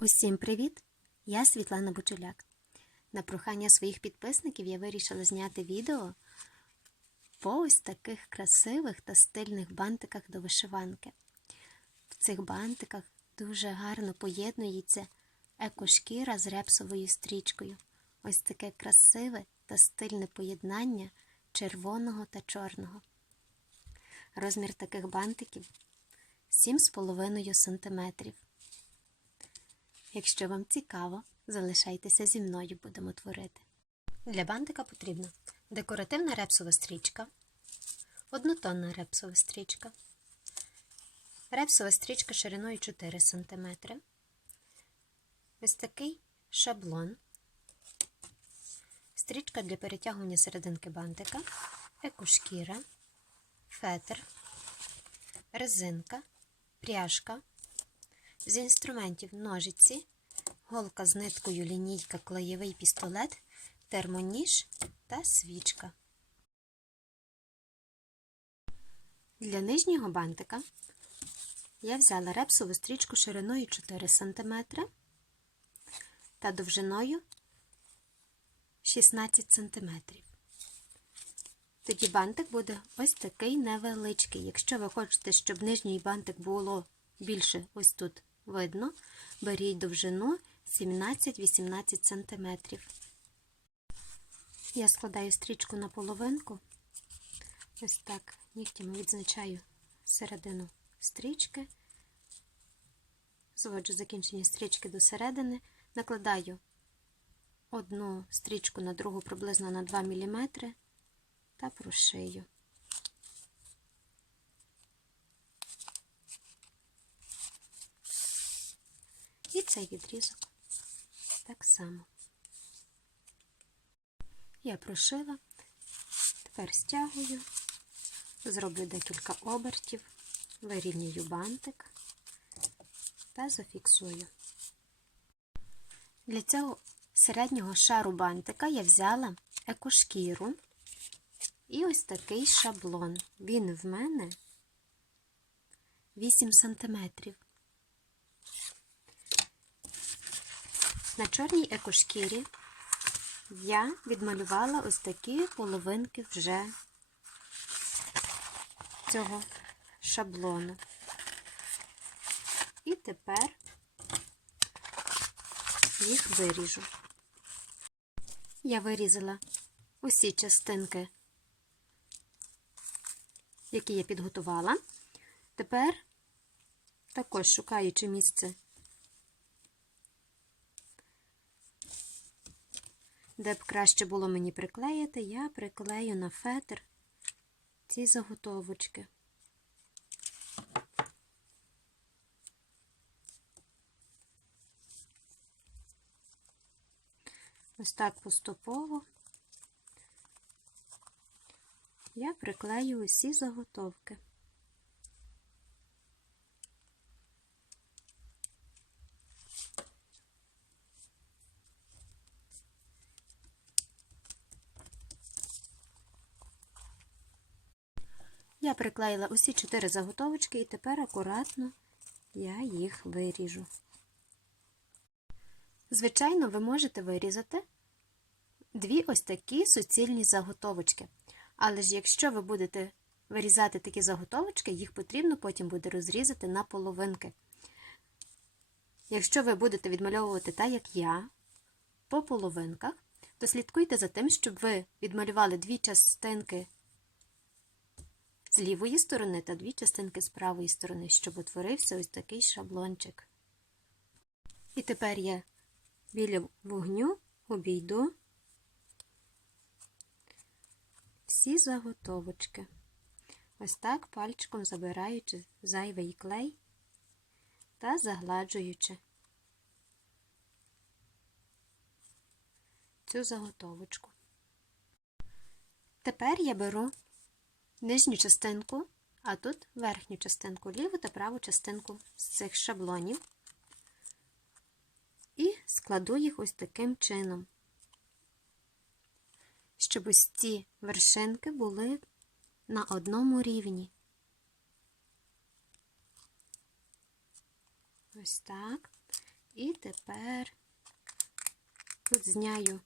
Усім привіт! Я Світлана Бучуляк. На прохання своїх підписників я вирішила зняти відео по ось таких красивих та стильних бантиках до вишиванки. В цих бантиках дуже гарно поєднується екошкіра з репсовою стрічкою. Ось таке красиве та стильне поєднання червоного та чорного. Розмір таких бантиків 7,5 см. Якщо вам цікаво, залишайтеся зі мною, будемо творити. Для бантика потрібна декоративна репсова стрічка, однотонна репсова стрічка, репсова стрічка шириною 4 см, ось такий шаблон, стрічка для перетягування серединки бантика, екошкіра, фетр, резинка, пряжка. З інструментів ножиці, голка з ниткою, лінійка, клеєвий пістолет, термоніж та свічка. Для нижнього бантика я взяла репсову стрічку шириною 4 см та довжиною 16 см. Тоді бантик буде ось такий невеличкий. Якщо ви хочете, щоб нижній бантик було більше ось тут видно, беріть довжину 17-18 см. Я складаю стрічку на половинку. Ось так нігтями відзначаю середину стрічки, зводжу закінчення стрічки до середини, накладаю одну стрічку на другу приблизно на 2 мм та прошию. І цей відрізок так само. Я прошила, тепер стягую, зроблю декілька обертів, вирівнюю бантик та зафіксую. Для цього середнього шару бантика я взяла екошкіру і ось такий шаблон. Він в мене 8 сантиметрів. На чорній екошкірі я відмалювала ось такі половинки вже цього шаблону. І тепер їх виріжу. Я вирізала усі частинки, які я підготувала. Тепер також шукаючи місце Де б краще було мені приклеїти, я приклею на фетр ці заготовочки. Ось так поступово я приклею усі заготовки. Приклеїла усі чотири заготовочки і тепер акуратно я їх виріжу. Звичайно, ви можете вирізати дві ось такі суцільні заготовочки. Але ж якщо ви будете вирізати такі заготовочки, їх потрібно потім буде розрізати на половинки. Якщо ви будете відмальовувати так, як я, по половинках, то слідкуйте за тим, щоб ви відмалювали дві частинки з лівої сторони та дві частинки з правої сторони, щоб утворився ось такий шаблончик. І тепер я біля вогню обійду всі заготовочки. Ось так пальчиком забираючи зайвий клей та загладжуючи цю заготовочку. Тепер я беру нижню частинку, а тут верхню частинку, ліву та праву частинку з цих шаблонів і складу їх ось таким чином, щоб ось ці вершинки були на одному рівні. Ось так. І тепер тут зняю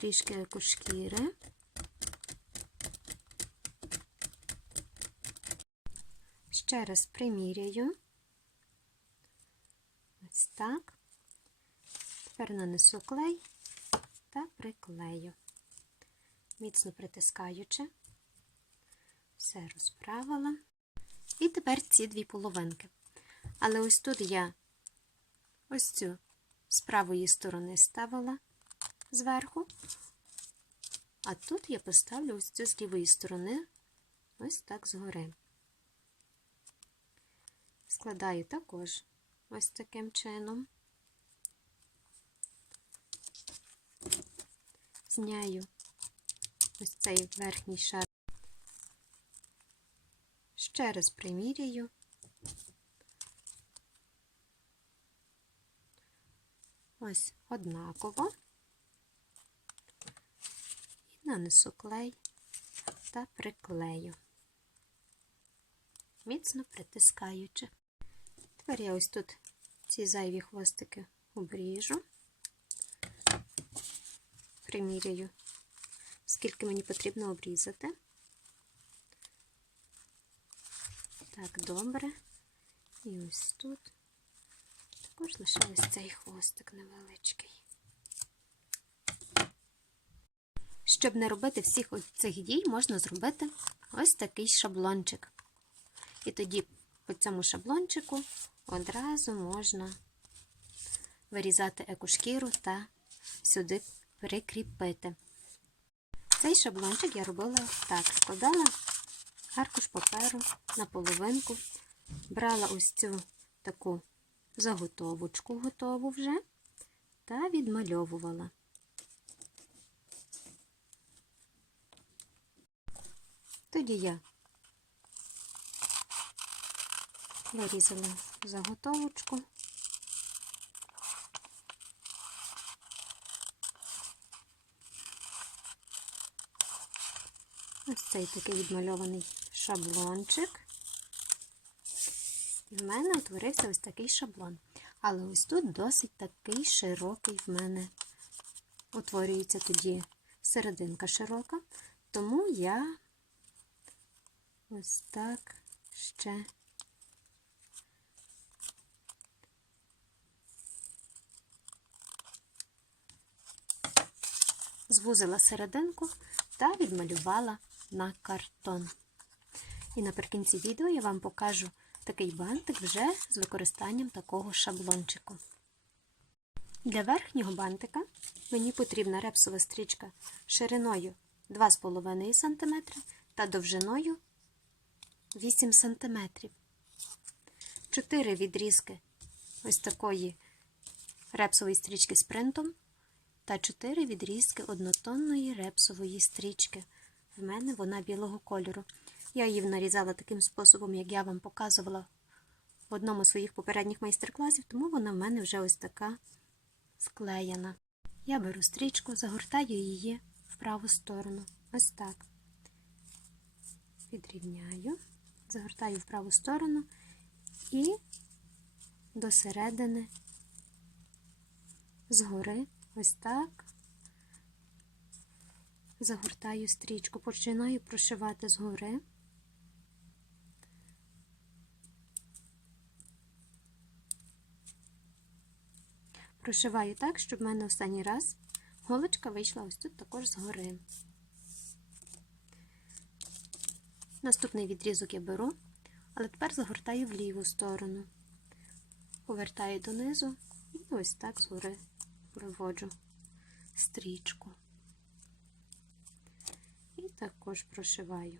трішки екошкіри. Ще раз приміряю. Ось так. Тепер нанесу клей та приклею, міцно притискаючи, все розправила. І тепер ці дві половинки. Але ось тут я ось цю з правої сторони ставила зверху, а тут я поставлю ось цю з лівої сторони, ось так згори. Складаю також ось таким чином. Зняю ось цей верхній шар. Ще раз приміряю. Ось однаково нанесу клей та приклею, міцно притискаючи. Тепер я ось тут ці зайві хвостики обріжу, приміряю, скільки мені потрібно обрізати. Так, добре. І ось тут також лишилось цей хвостик невеличкий. Щоб не робити всіх цих дій, можна зробити ось такий шаблончик. І тоді по цьому шаблончику одразу можна вирізати екошкіру та сюди прикріпити. Цей шаблончик я робила так: складала аркуш паперу на половинку, брала ось цю таку заготовочку готову вже та відмальовувала. Тоді я вирізала заготовочку. Ось цей такий відмальований шаблончик. І в мене утворився ось такий шаблон. Але ось тут досить такий широкий в мене утворюється тоді серединка широка, тому я ось так ще звузила серединку та відмалювала на картон. І наприкінці відео я вам покажу такий бантик вже з використанням такого шаблончику. Для верхнього бантика мені потрібна репсова стрічка шириною 2,5 см та довжиною 8 см. Чотири відрізки ось такої репсової стрічки з принтом та 4 відрізки однотонної репсової стрічки. В мене вона білого кольору. Я її нарізала таким способом, як я вам показувала в одному з своїх попередніх майстер-класів, тому вона в мене вже ось така склеєна. Я беру стрічку, загортаю її в праву сторону. Ось так. Підрівняю, загортаю в праву сторону і до середини згори ось так загортаю стрічку, починаю прошивати згори. Прошиваю так, щоб в мене останній раз голочка вийшла ось тут також згори. Наступний відрізок я беру, але тепер загортаю в ліву сторону, повертаю донизу і ось так згори проводжу стрічку. І також прошиваю.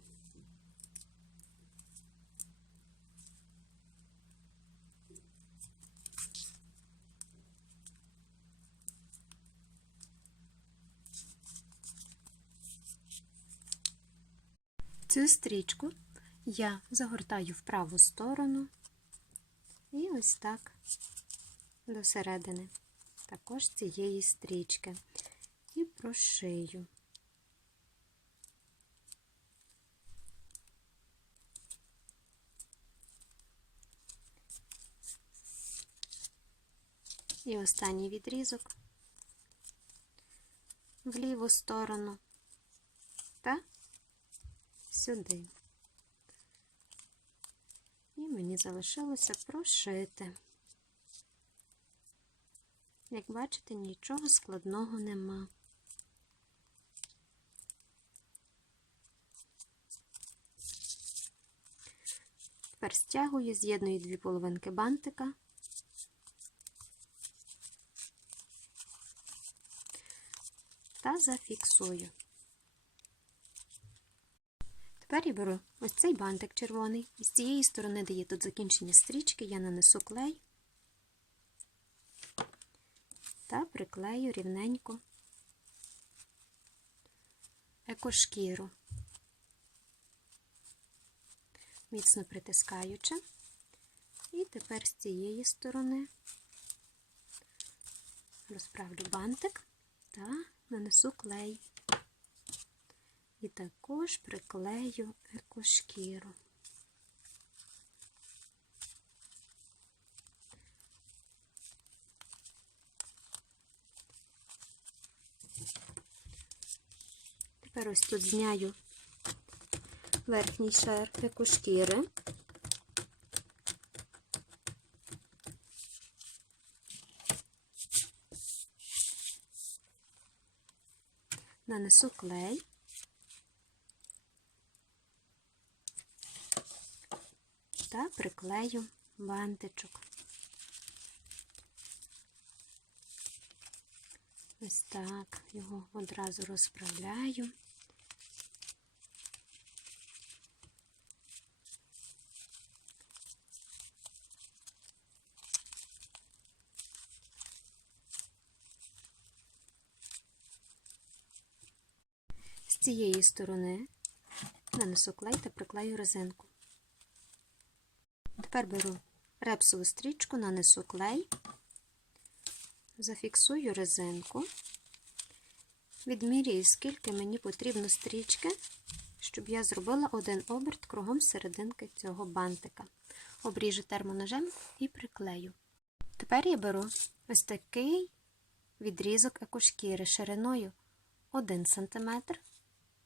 Цю стрічку я загортаю в праву сторону. І ось так до середини також цієї стрічки. І прошию. І останній відрізок в ліву сторону. Та сюди. І мені залишилося прошити. Як бачите, нічого складного нема. Тепер стягую, з'єдную дві половинки бантика. Та зафіксую. Тепер я беру ось цей бантик червоний, і з цієї сторони, де є тут закінчення стрічки, я нанесу клей. Та приклею рівненько екошкіру, міцно притискаючи. І тепер з цієї сторони розправлю бантик та нанесу клей. І також приклею екошкіру. Тепер ось тут зняю верхній шар екошкіри. Нанесу клей. Та приклею бантичок. Ось так його одразу розправляю. З цієї сторони нанесу клей та приклею резинку. Тепер беру репсову стрічку, нанесу клей, зафіксую резинку, відмірюю, скільки мені потрібно стрічки, щоб я зробила один оберт кругом серединки цього бантика. Обріжу термоножем і приклею. Тепер я беру ось такий відрізок екошкіри шириною 1 см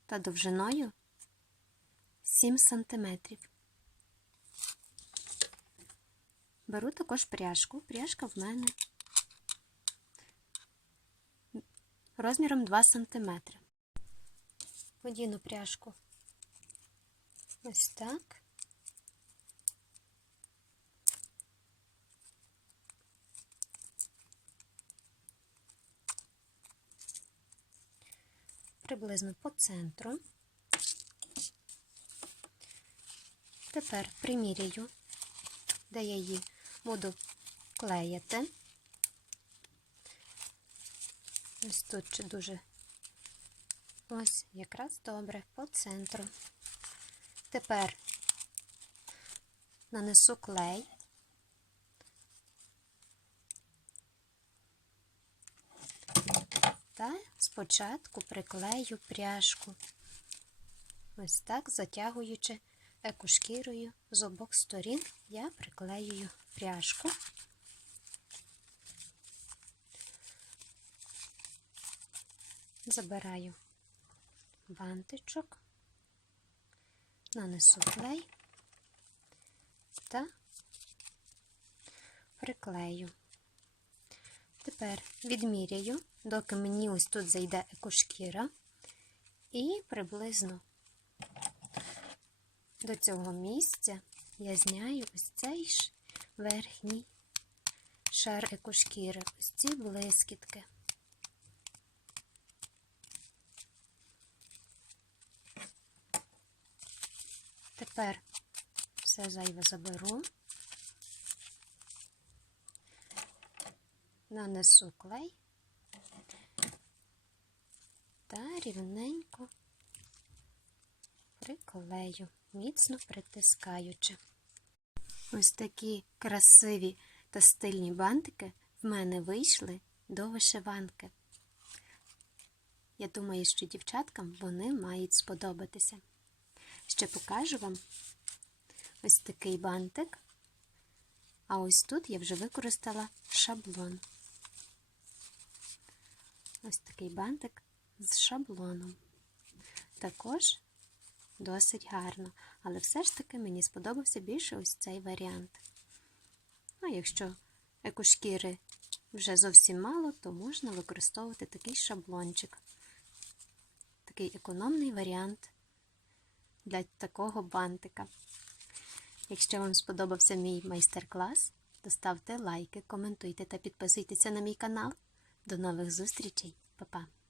та довжиною 7 см. Беру також пряжку. Пряжка в мене розміром 2 см. Подіну пряжку ось так. Приблизно по центру. Тепер приміряю, де я її буду клеїти. Ось тут чи дуже ось якраз добре по центру. Тепер нанесу клей. Та спочатку приклею пряжку, ось так затягуючи екошкірою з обох сторін, я приклеюю пряжку. Забираю бантичок, нанесу клей та приклею. Тепер відміряю, доки мені ось тут зайде екошкіра, і приблизно до цього місця я зняю ось цей ж верхній шар екошкіри, ось ці блискітки. Тепер все зайве заберу, нанесу клей та рівненько приклею, міцно притискаючи. Ось такі красиві та стильні бантики в мене вийшли до вишиванки. Я думаю, що дівчаткам вони мають сподобатися. Ще покажу вам ось такий бантик. А ось тут я вже використала шаблон. ось такий бантик з шаблоном. Також досить гарно, але все ж таки мені сподобався більше ось цей варіант. А якщо екошкіри вже зовсім мало, то можна використовувати такий шаблончик. Такий економний варіант для такого бантика. Якщо вам сподобався мій майстер-клас, то ставте лайки, коментуйте та підписуйтеся на мій канал. До нових зустрічей, Па-па!